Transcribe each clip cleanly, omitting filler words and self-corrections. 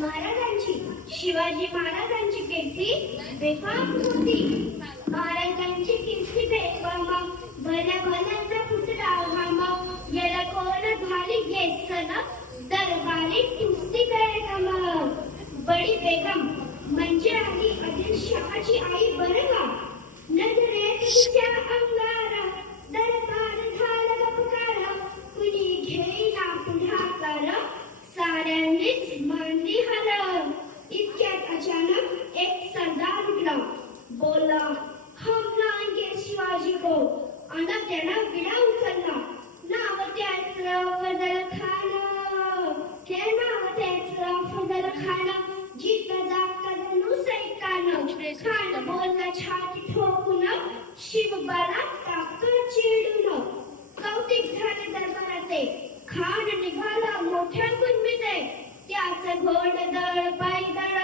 महाराजांची शिवाजी महाराजांची कीर्ती बेफाम होती. महाराजांची कीर्ती बेफाम भल्या भल्यांचा फुटला घाम याला कोण घाली घेसन दरबारी कुस्ती कार्यक्रम. बडी बेगम म्हणजे आली आदिलशहाची आई बरं का. नजरेत तिच्या अंगारा दरबार झाला गपकार कुणी घेईना पुढाकार साऱ्यांनीच मांडली हार. इतक्यात अचानक एक सरदार उठला बोला हम लाएंगे शिवाजी को अन त्यानं विडा उचलला. नाव त्याचं फजल खान ते नाव त्याचं फजल खान जित जागत नुसैकान खान बोलला छाती ठोकून शिवबाला ताकद चिडून. कौतिक झाले दरबाराचे खान निघाला मोठ्या कुणबीते त्याचं घोडदळ पायदळ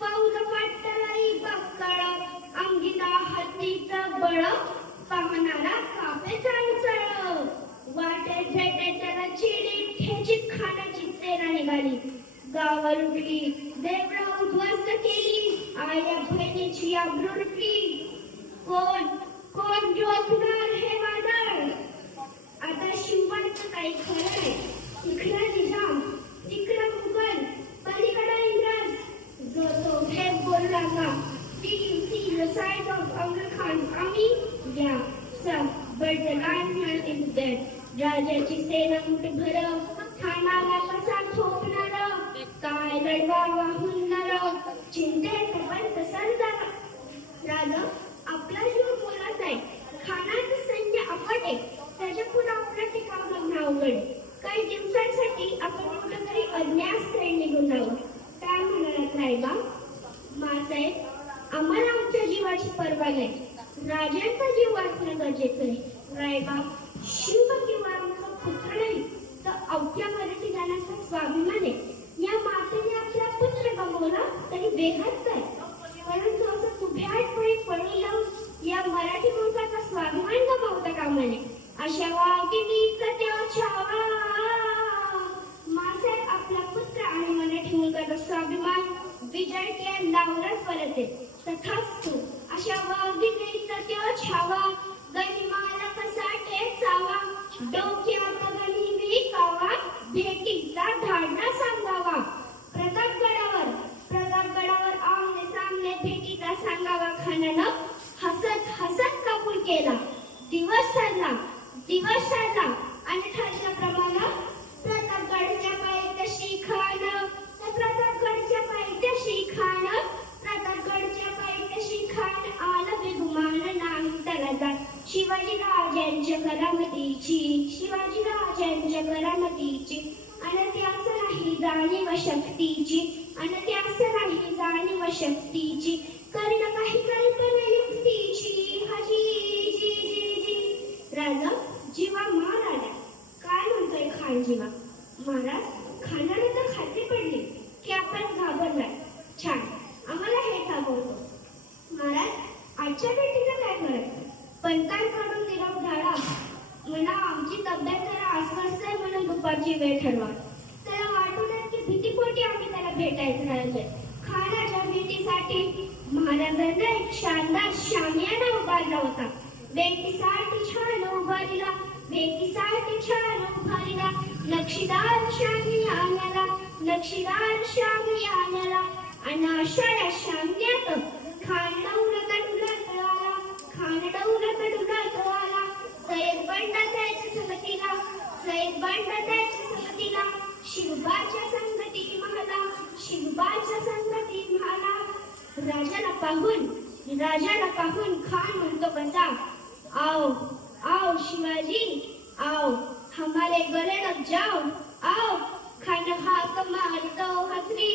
फौज फाटलाई बक्कळ अंगिला हत्तीचं बळ पाहणारा कापे चालचळ. वाटेत भेटे त्याला चिडी ठेचीत खानाची सेना निघाली. गावावर उठली देवळा उद्ध्वस्त केली आया बहिणीची आबरू लुटली. कोण कोण जोखणार हे वादळ आता शिवाचं काही खरं नाही. इकडं निजाम तिकडं मुघल पलीकडं इंग्रज जो तो हेच बोलू लागला. Did you see the size of Uncle Khan's army? Yeah, sir, but the lions not in there. राजाची सेना मुठभर ठाणाला कसा ठोकणार काय लढवा वाहुणार चिंतेत पंत सरदार. राजा आपला जीव मोलाचा आहे. खानाचं सैन्य अफाट आहे. त्याच्या पुढे आपला टिकाव बघणं अवघड. काही दिवसांसाठी आपण कुठेतरी अज्ञातस्थळी निघून जाऊ. काय म्हणालात रायबा? मासाहेब आम्हाला आमच्या जीवाची पर्वा नाही. राजांचा जीव वाचणं गरजेचं आहे. रायबा शिव किंवा आमचा पुत्र नाही तर अवघ्या मराठी गाण्याचा स्वाभिमान आहे. या मातेने आपला पुत्र गमावला तरी बेहद आहे. परंतु असं उभ्याटपणे पळून जाऊन या मराठी मुलकाचा स्वाभिमान गमावता कामा नये. अशा वाघिणीचा त्या छावा. मासाहेब आपला पुत्र आणि मराठी मुलकाचा स्वाभिमान विजय के लावलाच परत आहे. तथास्तु अशा वाघिणीचा त्या छावा गनिमाला कसा ठेचावा डोक्यात गणी विकावा भेटीचा धाडा सांगावा. प्रतापगडावर आमने सामने भेटीचा सांगावा. खानानं हसत हसत कबूल केला. दिवस ठरला आणि ठरल्याप्रमाणे प्रतापगडच्या पायथ्याशी खान आलं बेगुमान नाही त्याला जात. शिवाजी राजांच्या करामतीची आणि त्यास नाही जाणीव शक्तीची कर्ण काही कल्पना युक्तीची. राजा जीवा मार आला. काय म्हणतोय खान जीवा? महाराज खानाला तर खात्री पडली की आपण घाबरलाय. छान आम्हाला हेच आवडतो. महाराज आजच्या भेटीचं काय करायचं? पंतांकडून निरोप झाला म्हणा आमची तब्येत जरा अस्वस्थ आहे म्हणून दुपारची वेळ ठरवा. त्याला वाटू देत की भीतीपोटी आम्ही त्याला भेटायचं राहिलोय. खानाच्या भेटीसाठी महाराजांना एक शानदार शामियाना उभारला होता. भेटीसाठी छान उभारला नक्षीदार शामियान्याला आणि अशा या शामियात खान डौलत आला. सय्यद बंडा त्याच्या संगतीला शिवबाच्या संगती म्हाला. राजाला पाहून खान म्हणतो कसा आओ शिवाजी आओ हमारे गले लग जाओ आओ. खान हाक मारतो हसरी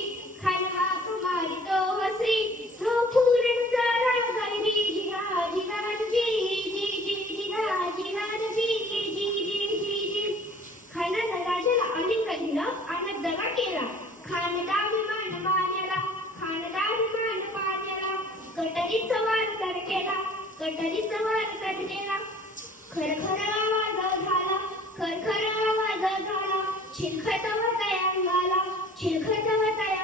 हो पूर्ण जरा गैरी खानानं राजाला आलिंगन दिलं आणि दगा केला. खानदाभिमान मान्याला कटरीचा वार कर केला. खरखर आवाज झाला चिलखत व तया